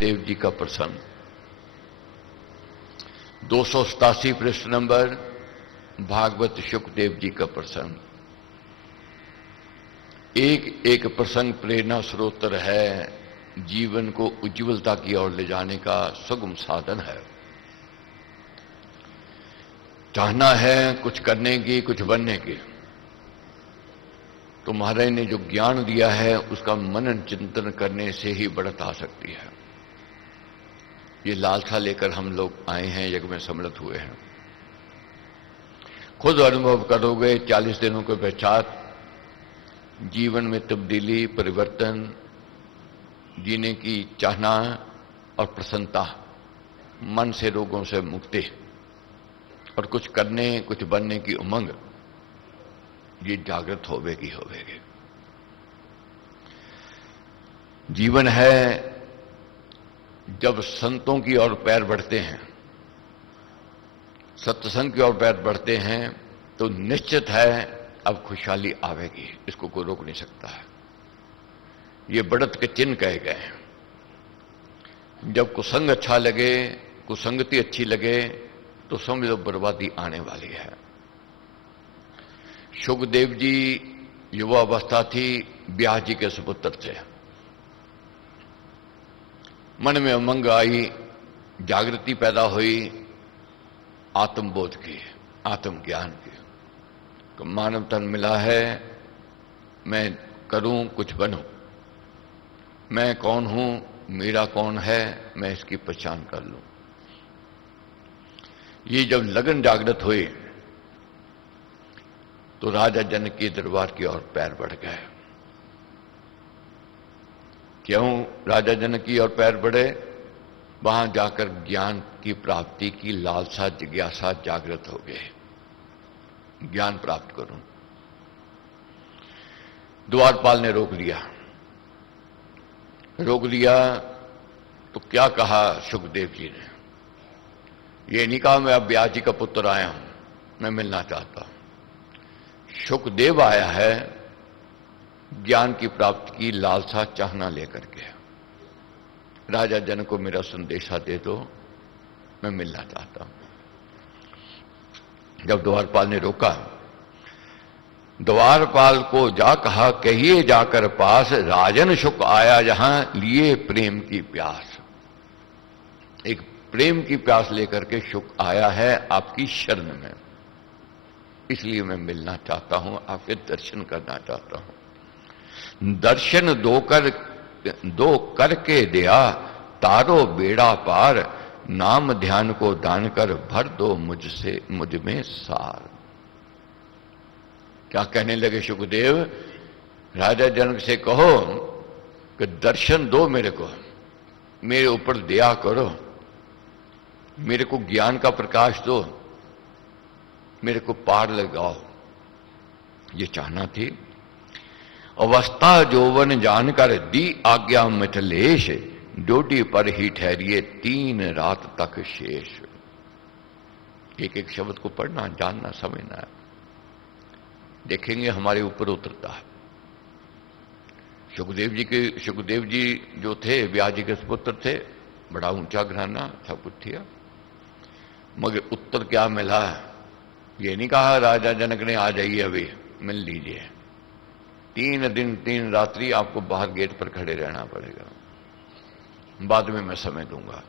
सुखदेव जी का प्रसंग। 287 पृष्ठ नंबर, भागवत सुखदेव जी का प्रसंग। एक एक प्रसंग प्रेरणा स्रोत है, जीवन को उज्ज्वलता की ओर ले जाने का सुगम साधन है। चाहना है कुछ करने की, कुछ बनने की, तो महाराज ने जो ज्ञान दिया है उसका मनन चिंतन करने से ही बढ़त आ सकती है। ये लालसा लेकर हम लोग आए हैं, यज्ञ में सम्मिलित हुए हैं। खुद अनुभव करोगे 40 दिनों के पश्चात जीवन में तब्दीली, परिवर्तन, जीने की चाहना और प्रसन्नता, मन से रोगों से मुक्ति और कुछ करने, कुछ बनने की उमंग, ये जागृत होवेगी होवेगी। जीवन है जब संतों की ओर पैर बढ़ते हैं, सत्संग की ओर पैर बढ़ते हैं, तो निश्चित है अब खुशहाली आवेगी, इसको कोई रोक नहीं सकता है। ये बढ़त के चिन्ह कहे गए हैं। जब कुसंग अच्छा लगे, कुसंगति अच्छी लगे, तो समझ लो बर्बादी आने वाली है। सुखदेव जी युवा अवस्था थी, ब्यास जी के सुपुत्र थे। मन में उमंग आई, जागृति पैदा हुई, आत्मबोध की, आत्मज्ञान की। मानव तन मिला है, मैं करूं कुछ बनूं, मैं कौन हूं, मेरा कौन है, मैं इसकी पहचान कर लूं। ये जब लगन जागृत हुई तो राजा जनक के दरबार की ओर पैर बढ़ गए। क्यों राजा जनक की ओर पैर बढ़े? वहां जाकर ज्ञान की प्राप्ति की लालसा, जिज्ञासा जागृत हो गई। ज्ञान प्राप्त करूं। द्वारपाल ने रोक लिया। रोक लिया तो क्या कहा सुखदेव जी ने? ये नहीं कहा मैं अब ब्यास जी का पुत्र आया हूं, मैं मिलना चाहता हूं। सुखदेव आया है ज्ञान की प्राप्ति की लालसा, चाहना लेकर के। राजा जनक को मेरा संदेशा दे दो, मैं मिलना चाहता हूं। जब द्वारपाल ने रोका, द्वारपाल को जा कहा, कहिए जाकर पास, राजन सुख आया जहां लिए प्रेम की प्यास। एक प्रेम की प्यास लेकर के सुख आया है आपकी शरण में, इसलिए मैं मिलना चाहता हूं, आपके दर्शन करना चाहता हूं। दर्शन दो करके दिया, तारो बेड़ा पार, नाम ध्यान को दान कर भर दो मुझसे, मुझ में सार। क्या कहने लगे सुखदेव? राजा जनक से कहो कि दर्शन दो मेरे को, मेरे ऊपर दया करो, मेरे को ज्ञान का प्रकाश दो, मेरे को पार लगाओ। ये चाहना थी। अवस्था जौवन जानकर दी आज्ञा मिथिलेश, डोटी पर ही ठहरिए 3 रात तक शेष। एक एक शब्द को पढ़ना, जानना, समझना है। देखेंगे हमारे ऊपर उतरता है। सुखदेव जी जो थे ब्यास जी के पुत्र थे, बड़ा ऊंचा घराना, सब कुछ किया, मगर उत्तर क्या मिला? ये नहीं कहा राजा जनक ने आ जाइए अभी मिल लीजिए। 3 दिन 3 रात्रि आपको बाहर गेट पर खड़े रहना पड़ेगा, बाद में मैं समय दूंगा।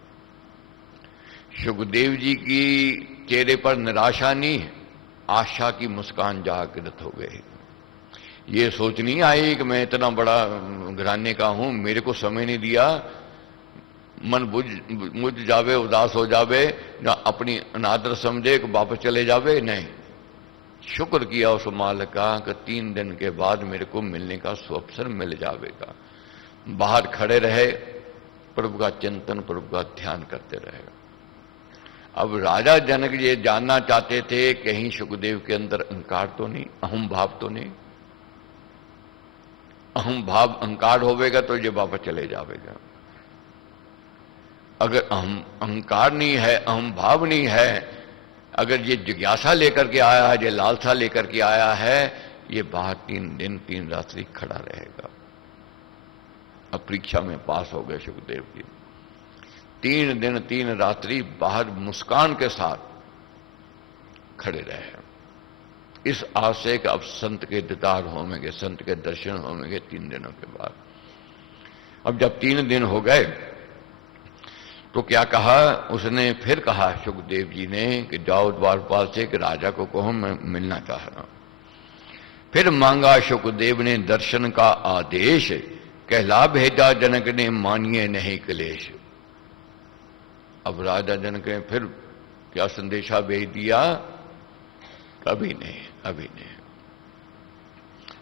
सुखदेव जी की चेहरे पर निराशा नहीं, आशा की मुस्कान जागृत हो गई। ये सोच नहीं आई कि मैं इतना बड़ा घराने का हूं, मेरे को समय नहीं दिया, मन बुझ जावे, उदास हो जावे, या अपनी अनादर समझे कि वापस चले जावे। नहीं, शुक्र किया उस मालिक का कि 3 दिन के बाद मेरे को मिलने का सुअवसर मिल जावेगा। बाहर खड़े रहे, प्रभु का चिंतन, प्रभु का ध्यान करते रहे। अब राजा जनक ये जानना चाहते थे कहीं सुखदेव के अंदर अहंकार तो नहीं, अहम भाव तो नहीं। अहम भाव अहंकार होवेगा तो ये वापस चले जावेगा। अगर अहंकार नहीं है, अहम भाव नहीं है, अगर ये जिज्ञासा लेकर के आया है, ये लालसा लेकर के आया है, ये बाहर 3 दिन 3 रात्रि खड़ा रहेगा। अब परीक्षा में पास हो गए सुखदेव जी। 3 दिन 3 रात्रि बाहर मुस्कान के साथ खड़े रहे, इस आशय कि अब संत के दीदार होंगे, संत के दर्शन होंगे 3 दिनों के बाद। अब जब 3 दिन हो गए तो क्या कहा उसने, फिर कहा सुखदेव जी ने कि जाओ द्वारपाल से कि राजा को कहो मैं मिलना चाह रहा हूं। फिर मांगा सुखदेव ने दर्शन का आदेश, कहला भेजा जनक ने मानिए नहीं क्लेश। अब राजा जनक ने फिर क्या संदेशा भेज दिया, अभी नहीं, अभी नहीं।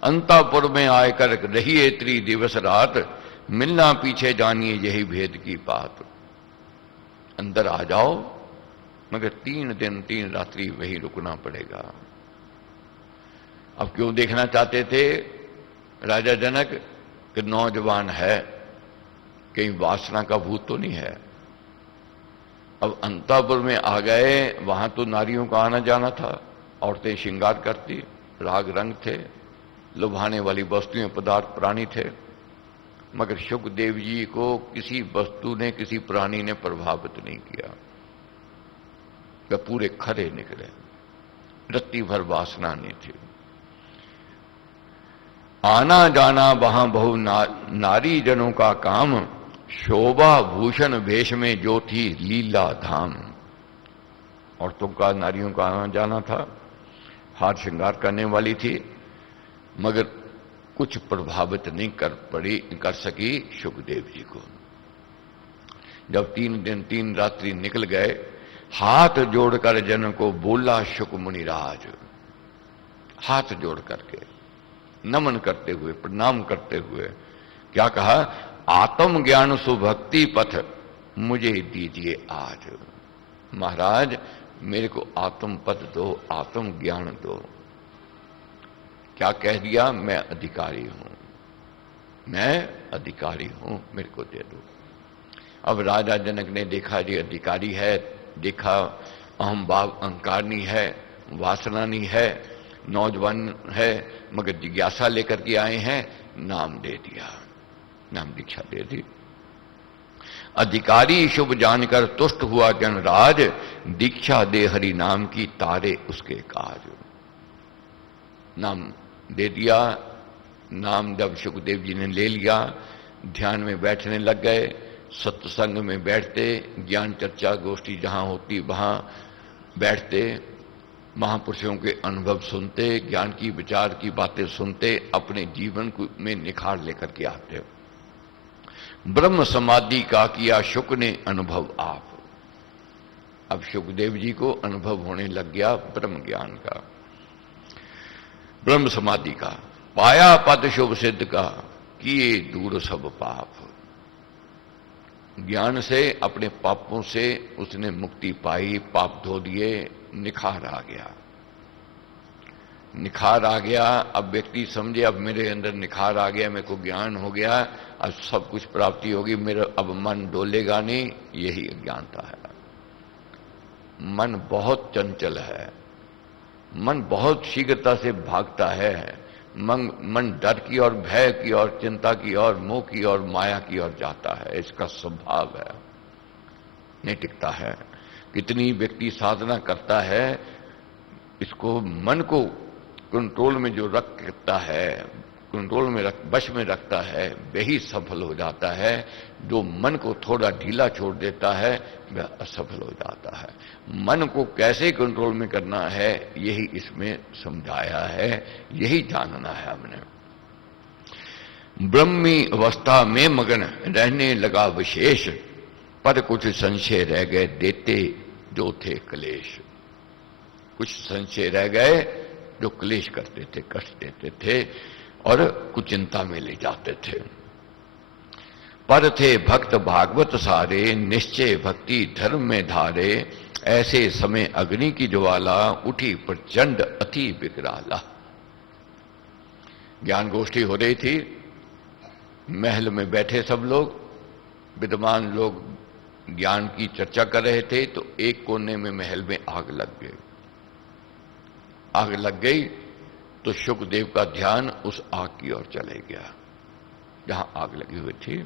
अंतापुर में आकर रहिए 3 दिवस रात, मिलना पीछे जानिए यही भेद की बात। अंदर आ जाओ, मगर 3 दिन 3 रात्रि वही रुकना पड़ेगा। अब क्यों देखना चाहते थे राजा जनक कि नौजवान है, कहीं वासना का भूत तो नहीं है। अब अंतापुर में आ गए, वहां तो नारियों का आना जाना था, औरतें श्रृंगार करती, राग रंग थे, लुभाने वाली वस्तुएं पदार्थ प्राणी थे, मगर सुखदेव जी को किसी वस्तु ने किसी प्राणी ने प्रभावित नहीं किया। वे पूरे खरे निकले, रत्ती भर वासना नहीं थी। आना जाना वहां बहु नारी जनों का काम, शोभा भूषण वेश में जो थी लीला धाम। औरतों का नारियों का आना जाना था, हार श्रृंगार करने वाली थी, मगर कुछ प्रभावित नहीं कर सकी सुखदेव जी को। जब 3 दिन 3 रात्रि निकल गए, हाथ जोड़कर जन को बोला सुख मुनिराज। हाथ जोड़ करके नमन करते हुए, प्रणाम करते हुए क्या कहा, आत्म ज्ञान सुभक्ति पथ मुझे दीजिए आज। महाराज मेरे को आत्म पथ दो, आत्म ज्ञान दो। क्या कह दिया, मैं अधिकारी हूं, मैं अधिकारी हूं, मेरे को दे दो। अब राजा जनक ने देखा जी अधिकारी है, देखा अहम भाव अहंकार नहीं है, वासना नहीं है, नौजवान है, मगर जिज्ञासा लेकर के आए हैं, नाम दे दिया, नाम दीक्षा दे दी। अधिकारी शुभ जानकर तुष्ट हुआ जनराज, दीक्षा दे हरि नाम की तारे उसके काज। नाम दे दिया। नाम जब सुखदेव जी ने ले लिया, ध्यान में बैठने लग गए, सत्संग में बैठते, ज्ञान चर्चा गोष्ठी जहां होती वहां बैठते, महापुरुषों के अनुभव सुनते, ज्ञान की विचार की बातें सुनते, अपने जीवन में निखार लेकर के आते। ब्रह्म समाधि का किया शुक ने अनुभव आप। अब सुखदेव जी को अनुभव होने लग गया ब्रह्म ज्ञान का, ब्रह्म समाधि का। पाया पद शुभ सिद्ध का, किए दूर सब पाप। ज्ञान से, अपने पापों से उसने मुक्ति पाई, पाप धो दिए, निखार आ गया, निखार आ गया। अब व्यक्ति समझे अब मेरे अंदर निखार आ गया, मेरे को ज्ञान हो गया, अब सब कुछ प्राप्ति होगी, मेरा अब मन डोलेगा नहीं, यही अज्ञानता है। मन बहुत चंचल है, मन बहुत शीघ्रता से भागता है, मन डर की ओर, भय की ओर, चिंता की ओर, मोह की ओर, माया की ओर जाता है, इसका स्वभाव है, नहीं टिकता है। कितनी व्यक्ति साधना करता है, इसको मन को कंट्रोल में जो रखता है, कंट्रोल में वश में रखता है, वही सफल हो जाता है। जो मन को थोड़ा ढीला छोड़ देता है वह असफल हो जाता है। मन को कैसे कंट्रोल में करना है यही इसमें समझाया है, यही जानना है हमने। ब्रह्मी अवस्था में मगन रहने लगा विशेष, पर कुछ संशय रह गए देते जो थे क्लेश। कुछ संशय रह गए जो क्लेश करते थे, कष्ट देते थे और कुचिंता में ले जाते थे। पर थे भक्त भागवत सारे, निश्चय भक्ति धर्म में धारे, ऐसे समय अग्नि की ज्वाला, उठी प्रचंड अति विकराला। ज्ञान गोष्ठी हो रही थी, महल में बैठे सब लोग, विद्वान लोग ज्ञान की चर्चा कर रहे थे, तो एक कोने में महल में आग लग गई। आग लग गई तो सुखदेव का ध्यान उस आग की ओर चले गया जहां आग लगी हुई थी।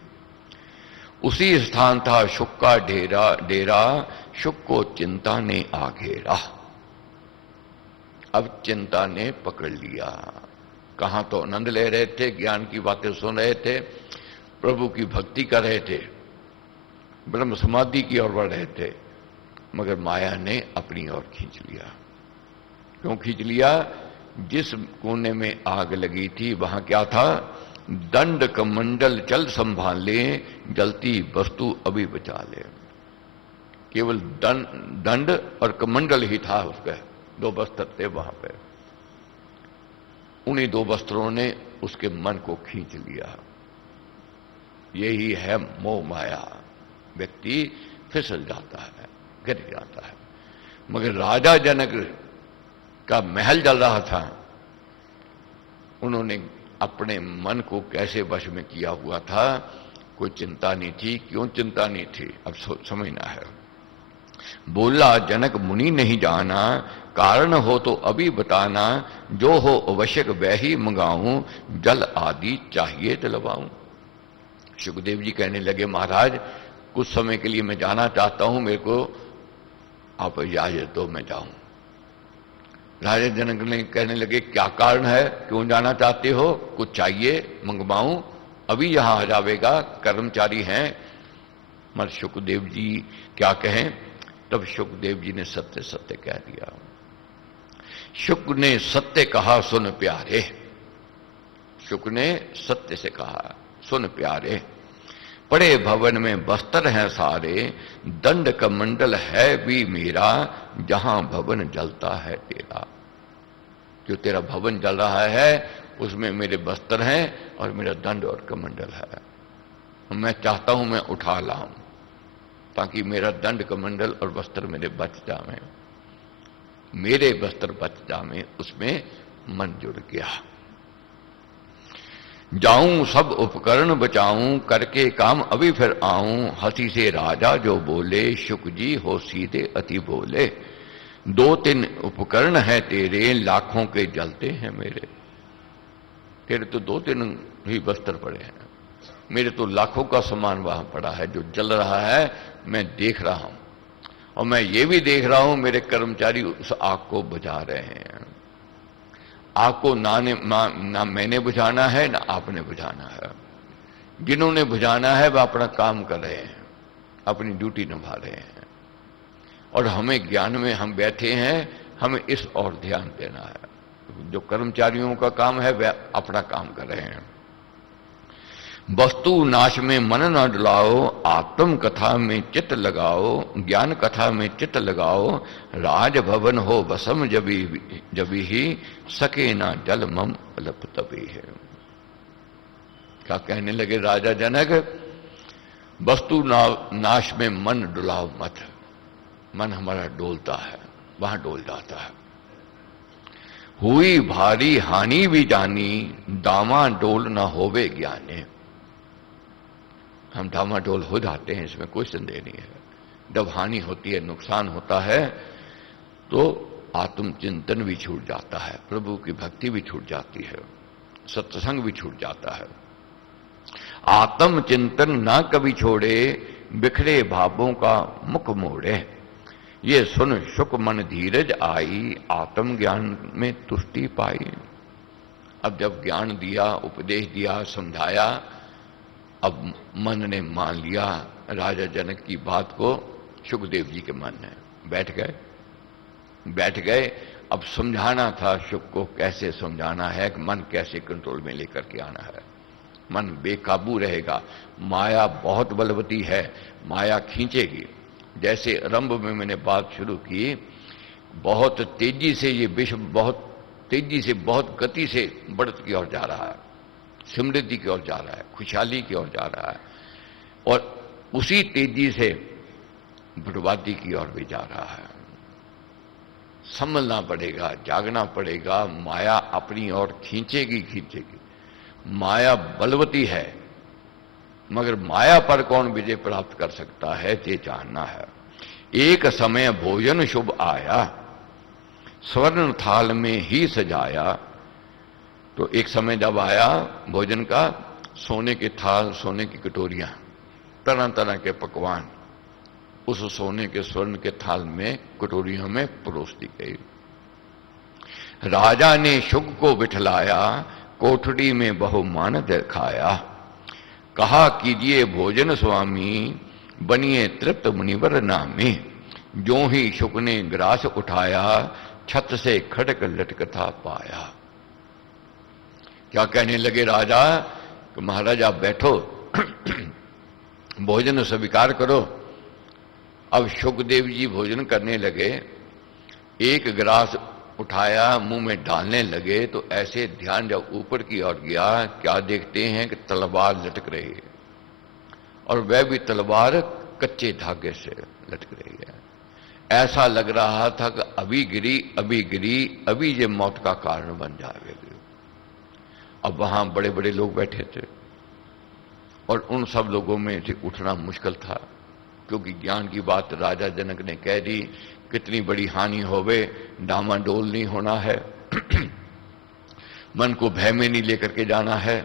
उसी स्थान था शुक का डेरा शुक को चिंता ने आ घेरा। अब चिंता ने पकड़ लिया। कहां तो आनंद ले रहे थे, ज्ञान की बातें सुन रहे थे, प्रभु की भक्ति कर रहे थे, ब्रह्म समाधि की ओर बढ़ रहे थे, मगर माया ने अपनी ओर खींच लिया। क्यों खींच लिया? जिस कोने में आग लगी थी वहां क्या था? दंड कमंडल चल संभाले, जलती वस्तु अभी बचा ले। केवल दंड और कमंडल ही था, उसके दो वस्त्र थे वहां पे। उन्हीं दो वस्त्रों ने उसके मन को खींच लिया। यही है मोह माया। व्यक्ति फिसल जाता है, गिर जाता है। मगर राजा जनक का महल जल रहा था, उन्होंने अपने मन को कैसे वश में किया हुआ था? कोई चिंता नहीं थी। क्यों चिंता नहीं थी? अब समझना है। बोला जनक मुनि नहीं जाना, कारण हो तो अभी बताना, जो हो आवश्यक वह ही मंगाऊं, जल आदि चाहिए दिलवाऊं। सुखदेव जी कहने लगे, महाराज कुछ समय के लिए मैं जाना चाहता हूं, मेरे को आप इजाजत दो, मैं जाऊं। राजा जनक ने कहने लगे, क्या कारण है, क्यों जाना चाहते हो? कुछ चाहिए मंगवाऊं? अभी यहां आ जावेगा, कर्मचारी हैं। मगर सुखदेव जी क्या कहें? तब सुखदेव जी ने सत्य सत्य कह दिया। शुक ने सत्य कहा सुन प्यारे। शुक ने सत्य से कहा, सुन प्यारे, पड़े भवन में वस्त्र हैं सारे, दंड का मंडल है भी मेरा, जहां भवन जलता है तेरा। जो तेरा भवन जल रहा है उसमें मेरे वस्त्र हैं और मेरा दंड और कमंडल है। मैं चाहता हूं मैं उठा लाऊं, ताकि मेरा दंड कमंडल और वस्त्र मेरे बच जावे, मेरे वस्त्र बच जावे। उसमें मन जुड़ गया। जाऊं सब उपकरण बचाऊं, करके काम अभी फिर आऊं, हंसी से राजा जो बोले, शुक जी हो सीधे अति बोले। दो तीन उपकरण है तेरे, लाखों के जलते हैं मेरे। तेरे तो दो तीन ही वस्त्र पड़े हैं, मेरे तो लाखों का सामान वहां पड़ा है जो जल रहा है, मैं देख रहा हूं। और मैं ये भी देख रहा हूं मेरे कर्मचारी उस आग को बुझा रहे हैं। आग को ना मैंने बुझाना है ना आपने बुझाना है। जिन्होंने बुझाना है वह अपना काम कर रहे हैं, अपनी ड्यूटी निभा रहे हैं। और हमें ज्ञान में हम बैठे हैं, हमें इस ओर ध्यान देना है। जो कर्मचारियों का काम है वह अपना काम कर रहे हैं। वस्तु नाश में मन न डुलाओ, आत्म कथा में चित्त लगाओ, ज्ञान कथा में चित्त लगाओ, राज भवन हो बसम जबी ही, सके ना जल मम लप तभी है। क्या कहने लगे राजा जनक? वस्तु नाश में मन डुलाओ मत। मन हमारा डोलता है, वहां डोल जाता है। हुई भारी हानि भी जानी, दामा डोल न होवे ज्ञाने। हम डामाडोल हो जाते हैं, इसमें कोई संदेह नहीं है। जब हानि होती है, नुकसान होता है, तो आत्मचिंतन भी छूट जाता है, प्रभु की भक्ति भी छूट जाती है, सत्संग भी छूट जाता है। आत्मचिंतन ना कभी छोड़े, बिखरे भावों का मुख मोड़े। ये सुन शुक मन धीरज आई, आत्म ज्ञान में तुष्टि पाई। अब जब ज्ञान दिया, उपदेश दिया, समझाया, अब मन ने मान लिया राजा जनक की बात को। सुखदेव जी के मन ने बैठ गए। अब समझाना था शुक को, कैसे समझाना है, कि मन कैसे कंट्रोल में लेकर के आना है। मन बेकाबू रहेगा। माया बहुत बलवती है, माया खींचेगी। जैसे आरंभ में मैंने बात शुरू की, बहुत तेजी से ये विश्व बहुत तेजी से, बहुत गति से बढ़त की ओर जा रहा है, समृद्धि की ओर जा रहा है, खुशहाली की ओर जा रहा है, और उसी तेजी से बर्बादी की ओर भी जा रहा है। संभलना पड़ेगा, जागना पड़ेगा। माया अपनी ओर खींचेगी। माया बलवती है, मगर माया पर कौन विजय प्राप्त कर सकता है, ये जानना है। एक समय भोजन शुभ आया, स्वर्ण थाल में ही सजाया। तो एक समय जब आया भोजन का, सोने के थाल, सोने की कटोरियां, तरह तरह के पकवान उस सोने के स्वर्ण के थाल में कटोरियों में परोस दी गई। राजा ने शुक को बिठलाया, कोठड़ी में बहुमान दिखाया। कहा कीजिए भोजन स्वामी, बनिए तृप्त मुनिवर नामी। जो ही शुक ने ग्रास उठाया, छत से खड़क लटकता पाया। क्या कहने लगे राजा कि महाराज आप बैठो, भोजन स्वीकार करो। अब शुकदेव जी भोजन करने लगे, एक गिलास उठाया, मुंह में डालने लगे तो ऐसे ध्यान जब ऊपर की ओर गया, क्या देखते हैं कि तलवार लटक रही है, और वह भी तलवार कच्चे धागे से लटक रही है। ऐसा लग रहा था कि अभी गिरी, अभी ये मौत का कारण बन जाएगी। अब वहां बड़े बड़े लोग बैठे थे और उन सब लोगों में से उठना मुश्किल था, क्योंकि ज्ञान की बात राजा जनक ने कह दी, कितनी बड़ी हानि होवे, डामाडोल नहीं होना है, मन को भय में नहीं लेकर के जाना है।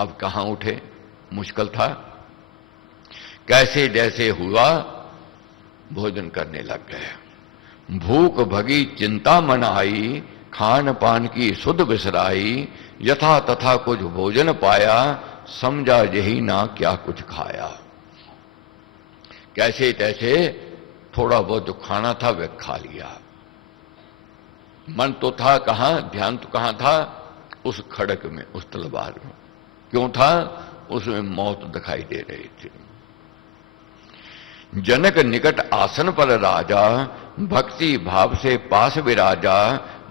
अब कहां उठे, मुश्किल था। कैसे जैसे हुआ भोजन करने लग गए। भूख भगी चिंता मन आई, खान पान की सुध बिसराई। यथा तथा कुछ भोजन पाया, समझा यही ना क्या कुछ खाया। कैसे तैसे थोड़ा बहुत जो खाना था वह खा लिया। मन तो था कहां, ध्यान तो कहां था, उस खड़क में, उस तलवार में। क्यों था, उसमें मौत दिखाई दे रही थी। जनक निकट आसन पर राजा, भक्ति भाव से पास विराजा।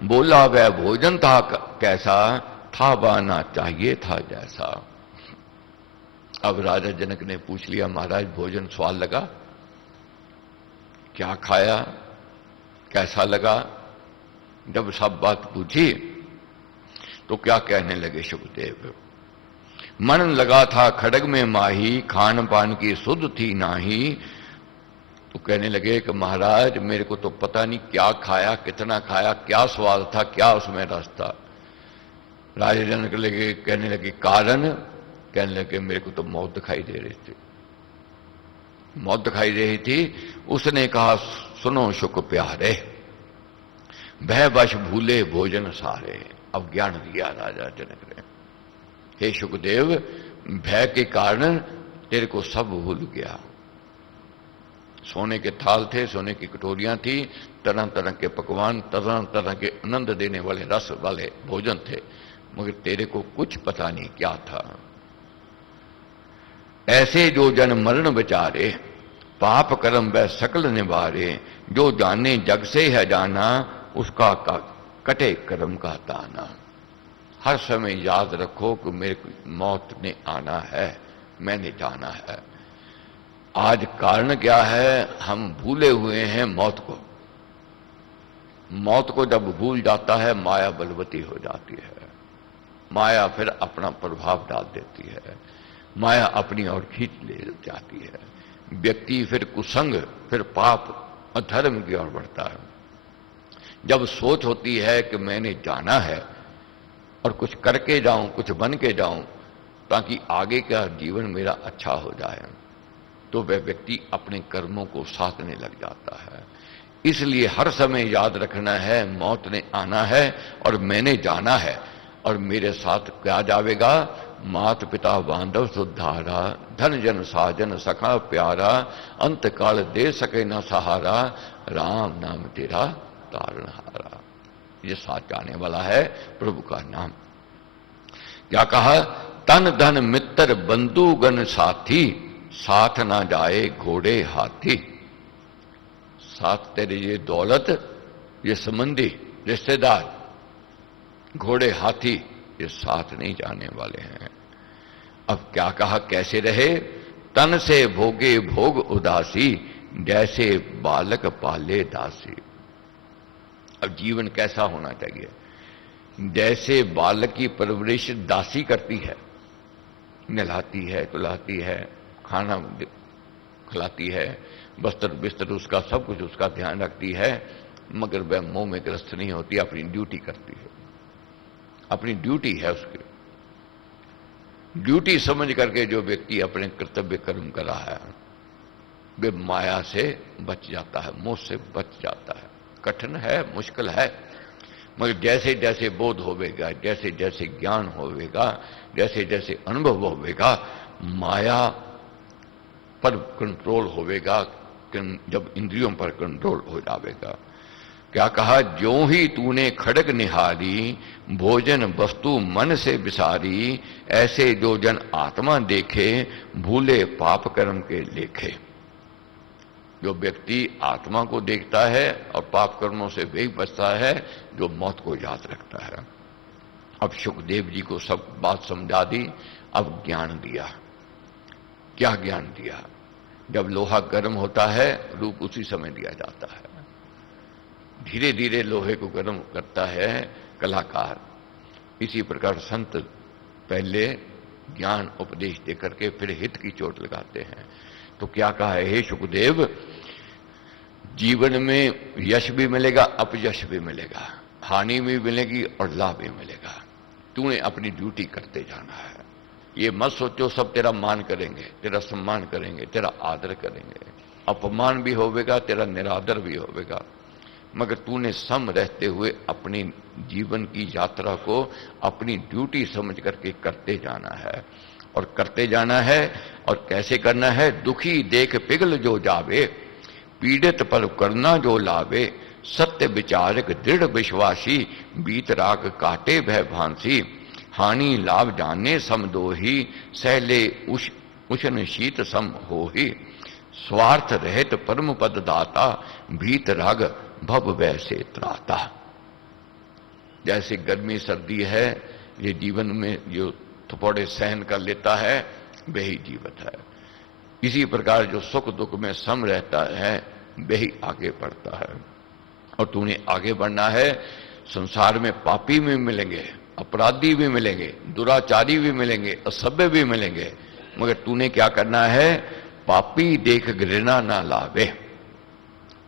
बोला वह भोजन था कैसा, था बाना चाहिए था जैसा। अब राजा जनक ने पूछ लिया, महाराज भोजन स्वाद लगा, क्या खाया, कैसा लगा। जब सब बात पूछी तो क्या कहने लगे शुकदेव, मन लगा था खड़ग में माही, खान पान की सुध थी नाही। तो कहने लगे कि महाराज मेरे को तो पता नहीं क्या खाया, कितना खाया, क्या स्वाद था, क्या उसमें रस था। राजा जनक लगे, कहने लगे कारण, कहने लगे मेरे को तो मौत दिखाई दे रही थी, मौत दिखाई दे रही थी। उसने कहा सुनो शुक प्यारे, भय वश भूले भोजन सारे। अब ज्ञान दिया राजा जनक ने, हे शुकदेव भय के कारण तेरे को सब भूल गया। सोने के थाल थे, सोने की कटोरियां थी, तरह तरह के पकवान, तरह तरह के आनंद देने वाले रस वाले भोजन थे, मगर तेरे को कुछ पता नहीं क्या था। ऐसे जो जन मरण बेचारे, पाप कर्म वह सकल निवारे। जो जाने जग से है जाना, उसका कटे कर्म का दाना। हर समय याद रखो कि मेरे को मौत ने आना है, मैंने जाना है। आज कारण क्या है, हम भूले हुए हैं मौत को। मौत को जब भूल जाता है माया बलवती हो जाती है, माया फिर अपना प्रभाव डाल देती है, माया अपनी ओर खींच ले जाती है। व्यक्ति फिर कुसंग, फिर पाप, अधर्म की ओर बढ़ता है। जब सोच होती है कि मैंने जाना है और कुछ करके जाऊं, कुछ बन के जाऊं, ताकि आगे का जीवन मेरा अच्छा हो जाए, तो वह व्यक्ति अपने कर्मों को साधने लग जाता है। इसलिए हर समय याद रखना है मौत ने आना है और मैंने जाना है, और मेरे साथ क्या जावेगा, मात पिता बांधव सुधारा, धन जन साजन सखा प्यारा। अंत काल दे सके न सहारा, राम नाम तेरा तारणहारा। ये साथ जाने वाला है प्रभु का नाम। क्या कहा, तन धन मित्र बंधुगण साथी, साथ ना जाए घोड़े हाथी। साथ तेरे ये दौलत, ये संबंधी रिश्तेदार, घोड़े हाथी, ये साथ नहीं जाने वाले हैं। अब क्या कहा, कैसे रहे, तन से भोगे भोग उदासी, जैसे बालक पाले दासी। अब जीवन कैसा होना चाहिए, जैसे बालक की परवरिश दासी करती है, नहलाती है, कुलाती है, खाना खिलाती है, बस्तर बिस्तर उसका सब कुछ उसका ध्यान रखती है, मगर वह मोह में ग्रस्त नहीं होती, अपनी ड्यूटी करती है, अपनी ड्यूटी है उसकी। ड्यूटी समझ करके जो व्यक्ति अपने कर्तव्य कर्म कर रहा है वे माया से बच जाता है, मोह से बच जाता है। कठिन है, मुश्किल है, मगर जैसे जैसे बोध होवेगा, जैसे जैसे ज्ञान होवेगा, जैसे जैसे अनुभव होवेगा, माया पर कंट्रोल होवेगा, जब इंद्रियों पर कंट्रोल हो जाएगा। क्या कहा, ज्यों ही तूने खड़ग निहारी, भोजन वस्तु मन से विसारी, ऐसे जो जन आत्मा देखे, भूले पाप कर्म के लेखे। जो व्यक्ति आत्मा को देखता है और पाप कर्मों से वही बचता है जो मौत को याद रखता है। अब सुखदेव जी को सब बात समझा दी, अब ज्ञान दिया। क्या ज्ञान दिया? जब लोहा गर्म होता है रूप उसी समय दिया जाता है। धीरे धीरे लोहे को गर्म करता है कलाकार। इसी प्रकार संत पहले ज्ञान उपदेश देकर के फिर हित की चोट लगाते हैं। तो क्या कहा है, हे सुखदेव, जीवन में यश भी मिलेगा, अपयश भी मिलेगा, हानि भी मिलेगी और लाभ भी मिलेगा। तूने अपनी ड्यूटी करते जाना है। ये मत सोचो सब तेरा मान करेंगे, तेरा सम्मान करेंगे, तेरा आदर करेंगे। अपमान भी होवेगा, तेरा निरादर भी होवेगा, मगर तूने सम रहते हुए अपनी जीवन की यात्रा को अपनी ड्यूटी समझ करके करते जाना है। और करते जाना है, और कैसे करना है? दुखी देख पिघल जो जावे, पीड़ित पर करना जो लावे, सत्य विचारक दृढ़ विश्वासी, बीत राग काटे भय भांसी, हानि लाभ जाने सम दोही, सहले उष्ण शीत सम होही, स्वार्थ रहित परम पद दाता, भीत राग भव वैसे त्राता। जैसे गर्मी सर्दी है, ये जीवन में जो थोड़े सहन कर लेता है वही जीवित है। इसी प्रकार जो सुख दुख में सम रहता है वही आगे बढ़ता है। और तूने आगे बढ़ना है। संसार में पापी भी मिलेंगे, अपराधी भी मिलेंगे, दुराचारी भी मिलेंगे, असभ्य भी मिलेंगे, मगर तूने क्या करना है? पापी देख घृणा ना लावे।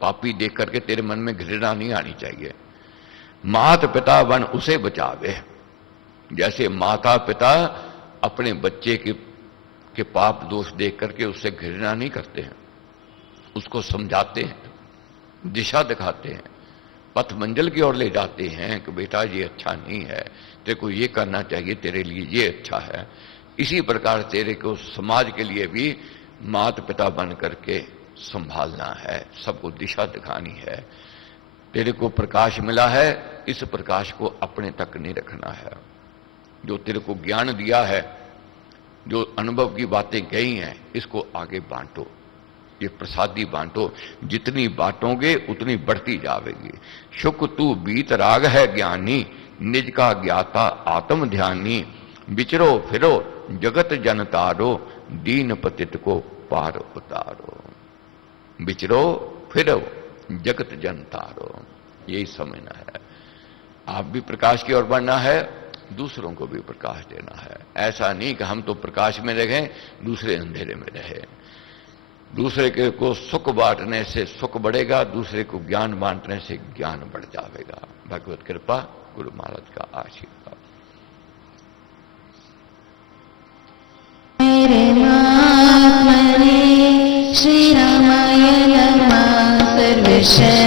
पापी देख करके तेरे मन में घृणा नहीं आनी चाहिए। माता पिता वन उसे बचावे। जैसे माता पिता अपने बच्चे के पाप दोष देख करके उससे घृणा नहीं करते हैं, उसको समझाते हैं, दिशा दिखाते हैं, पथ मंजिल की ओर ले जाते हैं कि बेटा ये अच्छा नहीं है, तेरे को ये करना चाहिए, तेरे लिए ये अच्छा है। इसी प्रकार तेरे को समाज के लिए भी माता पिता बन करके संभालना है, सबको दिशा दिखानी है। तेरे को प्रकाश मिला है, इस प्रकाश को अपने तक नहीं रखना है। जो तेरे को ज्ञान दिया है, जो अनुभव की बातें कही हैं, इसको आगे बांटो, ये प्रसादी बांटो। जितनी बांटोगे उतनी बढ़ती जाएगी। शुक तू बीत राग है ज्ञानी, निज का ज्ञाता आत्म ध्यानी, विचरो फिरो जगत जन तारो, दीन पतित को पार उतारो। विचरो फिरो जगत जन तारो, यही समझना है। आप भी प्रकाश की ओर बढ़ना है, दूसरों को भी प्रकाश देना है। ऐसा नहीं कि हम तो प्रकाश में रहें, दूसरे अंधेरे में रहे। दूसरे के को सुख बांटने से सुख बढ़ेगा, दूसरे को ज्ञान बांटने से ज्ञान बढ़ जाएगा। भगवत कृपा, गुरु महाराज का आशीर्वाद। श्री रामाय नमः। सर्वश